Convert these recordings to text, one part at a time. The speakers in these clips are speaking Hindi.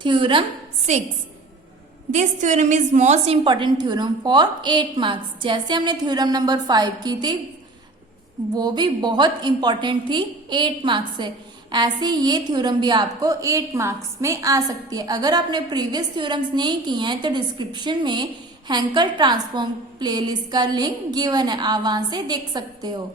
Theorem 6. This theorem is most important theorem for 8 marks. जैसे हमने थ्योरम नंबर 5 की थी वो भी बहुत इंपॉर्टेंट थी 8 मार्क्स से, ऐसे ये थ्योरम भी आपको 8 मार्क्स में आ सकती है। अगर आपने प्रीवियस थ्योरम्स नहीं किए हैं तो डिस्क्रिप्शन में हैंकल ट्रांसफॉर्म प्लेलिस्ट का लिंक गिवन है, आप वहां से देख सकते हो।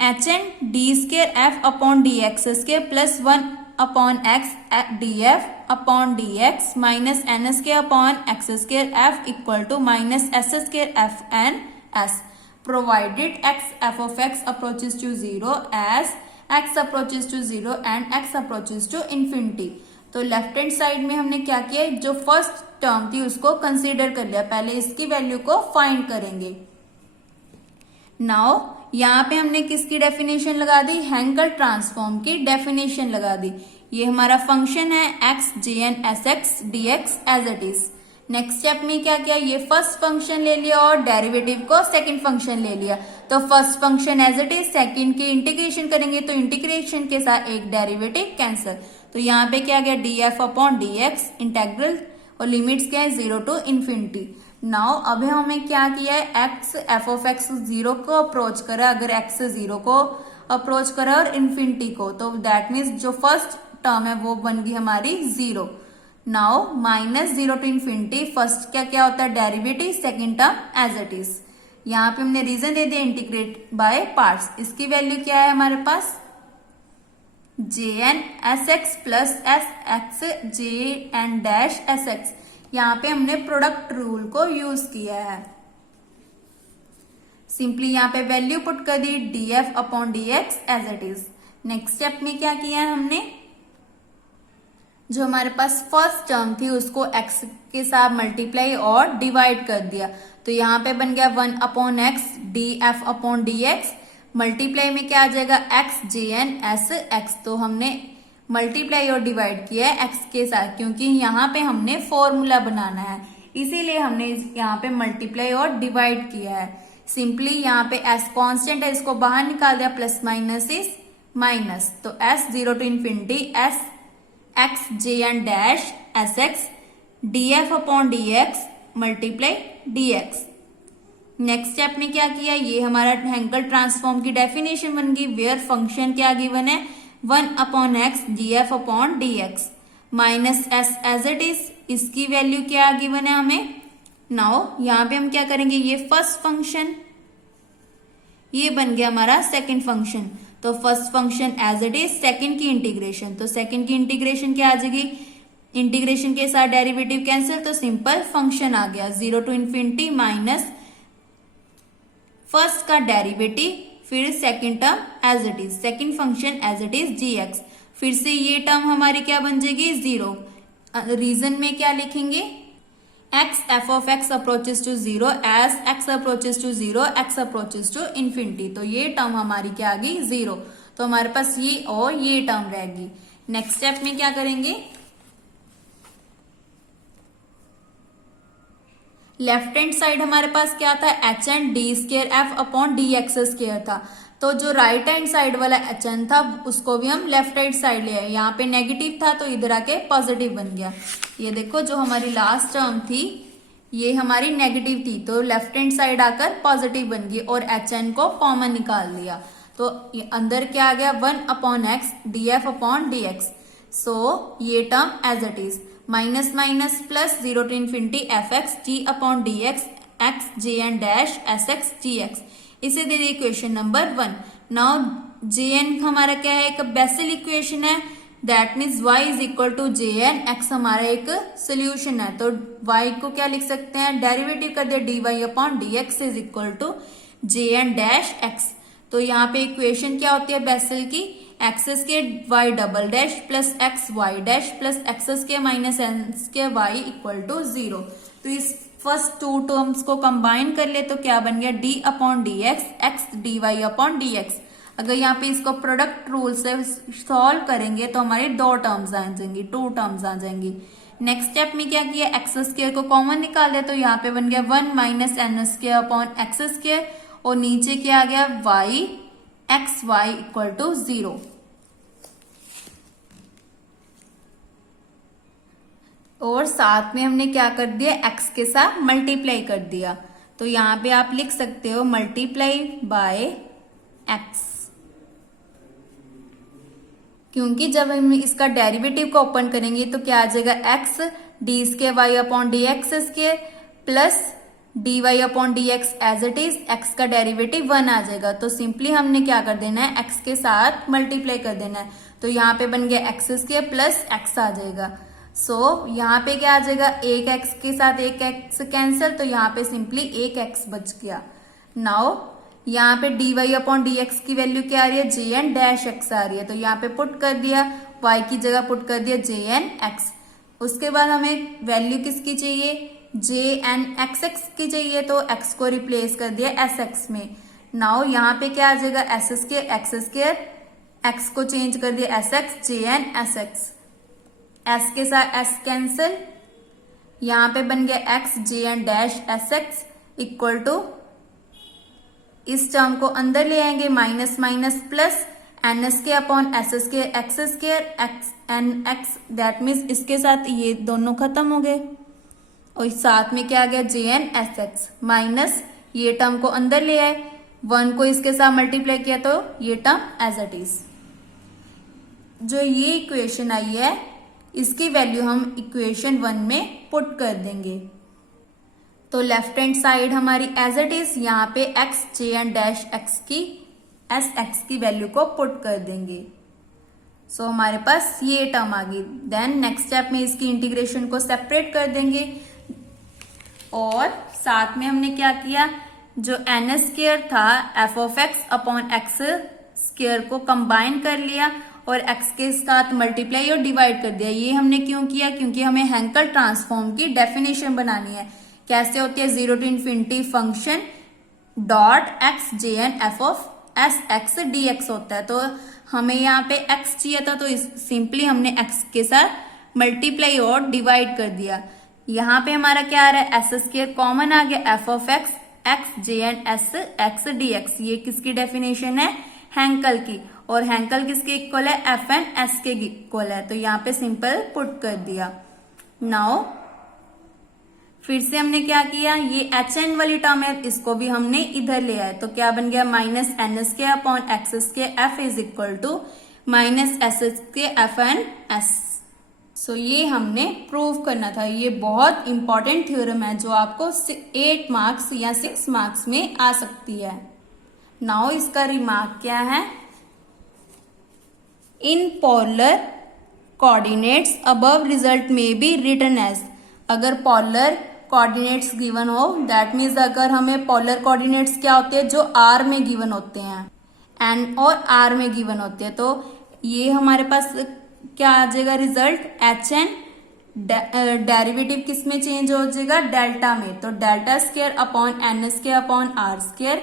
H N D square F upon D X square plus 1 upon x D F upon D X minus N square upon X square F equal to minus S square F N S, provided X F of X approaches to 0 as X approaches to 0 and X approaches to infinity. तो लेफ्ट हैंड साइड में हमने क्या किया, जो फर्स्ट टर्म थी उसको कंसीडर कर लिया, पहले इसकी वैल्यू को फाइंड करेंगे। नाउ यहाँ पे हमने किसकी डेफिनेशन लगा दी, हैंकल ट्रांसफॉर्म की डेफिनेशन लगा दी। ये हमारा फंक्शन है X J N S X D x as it is. Next step में क्या किया, ये फर्स्ट फंक्शन ले लिया और डेरिवेटिव को सेकंड फंक्शन ले लिया। तो first function as it is, second की इंटीग्रेशन करेंगे तो इंटीग्रेशन के साथ एक डेरिवेटिव कैंसिल। तो यहाँ पे क्या गया, D F upon D x integral और लिमिट्स क्या है 0 टू इन्फिनिटी। नाउ अभी हमें क्या किया है, एक्स एफ ऑफ एक्स 0 को अप्रोच करा, अगर एक्स 0 को अप्रोच करा और इन्फिनिटी को, तो दैट मीन्स जो फर्स्ट टर्म है वो बन गई हमारी 0। Now minus 0 to infinity, first क्या क्या होता है derivative, second term as it is. यहाँ पे हमने रीजन दे दिया इंटीग्रेट बाय पार्ट्स। इसकी वैल्यू क्या है हमारे पास, J N S x plus s x J N dash S x. यहाँ पे हमने प्रोडक्ट रूल को यूज किया है। सिंपली यहाँ पे वैल्यू पुट कर दी d F upon D x as it is. Next step में क्या किया है हमने, जो हमारे पास फर्स्ट टर्म थी उसको एक्स के साथ मल्टीप्लाई और डिवाइड कर दिया। तो यहाँ पे बन गया 1 upon x D F upon D X, multiply में क्या आ जाएगा X J N S X. तो हमने मल्टीप्लाई और डिवाइड किया है एक्स के साथ, क्योंकि यहाँ पे हमने फॉर्मूला बनाना है, इसीलिए हमने यहाँ पे मल्टीप्लाई और डिवाइड किया है। सिंपली यहाँ पे एस कांस्टेंट है, इसको बाहर निकाल दिया, प्लस माइनस इज माइनस। तो S 0 to infinity S x J N dash S X D F upon D X multiply D X. Next step में क्या किया, ये हमारा हैंकल ट्रांसफॉर्म की डेफिनेशन बन गई, वेयर फंक्शन क्या गिवन है 1 upon x D F upon D X minus S as it is. इसकी वैल्यू क्या गिवन है हमें। नाउ यहाँ पे हम क्या करेंगे, ये फर्स्ट फंक्शन ये बन गया हमारा सेकंड फंक्शन। तो first function as it is, second की इंटीग्रेशन, तो सेकंड की इंटीग्रेशन क्या आ जाएगी, इंटीग्रेशन के साथ डेरिवेटिव कैंसिल, तो सिंपल फंक्शन आ गया 0 टू इन्फिनिटी माइनस फर्स्ट का डेरिवेटिव फिर second term as it is, second function as it is G X. फिर से ये टर्म हमारी क्या बन जाएगी 0। रीजन में क्या लिखेंगे, X F of X approaches to 0 as X approaches to 0 X approaches to infinity. तो ये टर्म हमारी क्या आ गई 0, तो हमारे पास ये और ये टर्म रहेगी। नेक्स्ट स्टेप में क्या करेंगे, लेफ्ट हैंड साइड हमारे पास क्या था, H N D square F upon D X square था। तो जो राइट हैंड साइड वाला एच एन था उसको भी हम लेफ्ट हैंड साइड ले आए, यहाँ पे नेगेटिव था तो इधर आके पॉजिटिव बन गया। ये देखो जो हमारी लास्ट टर्म थी ये हमारी नेगेटिव थी, तो लेफ्ट हैंड साइड आकर पॉजिटिव बन गई और एच एन को कॉमन निकाल दिया। तो अंदर क्या आ गया 1 upon x D F upon D x. So ये term as it is, minus minus plus 0 to infinity f x g upon D x x J N dash S x g x. इसे दे दी equation number 1। Now J n हमारा क्या है, एक बेसल इक्वेशन है, that means y is equal to J n x हमारा एक सोल्यूशन है। तो y को क्या लिख सकते हैं, डेरिवेटिव कर दिया D Y upon D X is equal to J N dash X. तो यहाँ पे इक्वेशन क्या होती है बेसल की, X square Y double dash plus X Y dash plus X square minus N square Y equal to 0। तो इस फर्स्ट टू टर्म्स को कंबाइन कर ले तो क्या बन गया D upon D x X D Y upon D X. अगर यहाँ पे इसको प्रोडक्ट रूल से सॉल्व करेंगे तो हमारे 2 टर्म्स आ जाएंगी, 2 टर्म्स आ जाएंगी। नेक्स्ट स्टेप में क्या किया, एक्स स्क्वायर को कॉमन निकाल दिया, तो यहाँ पे बन गया 1 minus N square upon x square और नीचे क्या आ गया Y X Y equal to 0। और साथ में हमने क्या कर दिया, एक्स के साथ मल्टीप्लाई कर दिया। तो यहाँ पे आप लिख सकते हो मल्टीप्लाई बाय एक्स, क्योंकि जब हम इसका डेरिवेटिव को ओपन करेंगे तो क्या आ जाएगा, X D square Y upon D X square plus D Y upon D x as it is, X का डेरिवेटिव 1 आ जाएगा। तो सिंपली हमने क्या कर देना है, एक्स के साथ मल्टीप्लाई कर देना है। तो यहाँ पे बन गया एक्स स्क्वायर प्लस एक्स आ जाएगा। सो यहाँ पे क्या आ जाएगा, एक एक्स के साथ एक एक्स कैंसिल, तो यहाँ पे सिंपली एक एक्स बच गया। नाउ यहाँ पे D Y upon D X की वैल्यू क्या आ रही है, जे एन डैश एक्स आ रही है। तो यहाँ पे पुट कर दिया, वाई की जगह पुट कर दिया जे एन एक्स। उसके बाद हमें वैल्यू किसकी चाहिए, जे एन एक्स एक्स की चाहिए, तो एक्स को रिप्लेस कर दिया एस एक्स में। नाउ यहाँ पे क्या आ जाएगा, s square x square, x को चेंज कर दिया s x, J N S x, s के साथ एस कैंसिल, यहाँ पे बन गया x J N dash S x equal to, इस टर्म को अंदर ले आएंगे, minus minus plus n s के upon s square x square x n x, that means इसके साथ ये दोनों खत्म हो गए और साथ में क्या आ गया, J N S X minus ये टर्म को अंदर ले आए, 1 को इसके साथ मल्टीप्लाई किया तो ये टर्म एज इट इज। जो ये इक्वेशन आई है इसकी वैल्यू हम इक्वेशन 1 में पुट कर देंगे। तो लेफ्ट हैंड साइड हमारी एज इट इज, यहाँ पे X J N dash X की एस एक्स की वैल्यू को पुट कर देंगे। सो हमारे पास ये टर्म आ गई। देन नेक्स्ट स्टेप में इसकी इंटीग्रेशन को सेपरेट कर देंगे और साथ में हमने क्या किया, जो एन स्क्वायर था F of x upon x square को कंबाइन कर लिया और एक्स के साथ मल्टीप्लाई और डिवाइड कर दिया। ये हमने क्यों किया, क्योंकि हमें हैंकल ट्रांसफॉर्म की डेफिनेशन बनानी है। कैसे होती है, 0 to infinity function dot X J N F of S X D X होता है। तो हमें यहाँ पे एक्स चाहिए था, तो सिंपली हमने एक्स के साथ मल्टीप्लाई और डिवाइड कर दिया। यहाँ पे हमारा क्या आ रहा है, एस स्क्वायर कॉमन आ गया, F of X x J N S X D X. ये किसकी डेफिनेशन है, हैंकल की, और हैंकल किसके इक्वल है, एफ एन एस के इक्वल है। तो यहाँ पे सिंपल पुट कर दिया। नाउ फिर से हमने क्या किया, ये एच एन वाली टर्म है, इसको भी हमने इधर ले आए। तो क्या बन गया, minus N square upon x square f is equal to minus S square F N s. So ये हमने प्रूव करना था। ये बहुत इंपॉर्टेंट थ्योरम है जो आपको 8 मार्क्स या 6 मार्क्स में आ सकती है। नाउ इसका रिमार्क क्या है, in polar coordinates above result में बी रिटन एज। अगर पोलर कोऑर्डिनेट्स गिवन हो, दैट मीन्स अगर हमें पोलर कोऑर्डिनेट्स क्या होते हैं, जो आर में गिवन होते हैं, एन और आर में गिवन होते हैं, तो ये हमारे पास क्या आ जाएगा रिजल्ट, एच एन डेरिवेटिव किस में चेंज हो जाएगा, डेल्टा में। तो delta square upon N square upon R square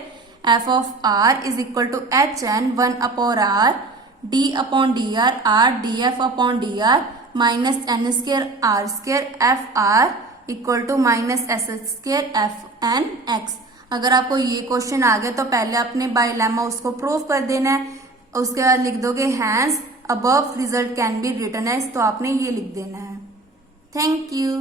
F of R is equal to H N 1 upon R D upon D R D F upon D R minus N square R square F R equal to minus S square F N X. अगर आपको ये क्वेश्चन आ गया तो पहले अपने बाय लेमा उसको प्रूव कर देना है, उसके बाद लिख दोगे hence above result can be written as, तो आपने ये लिख देना है। Thank you.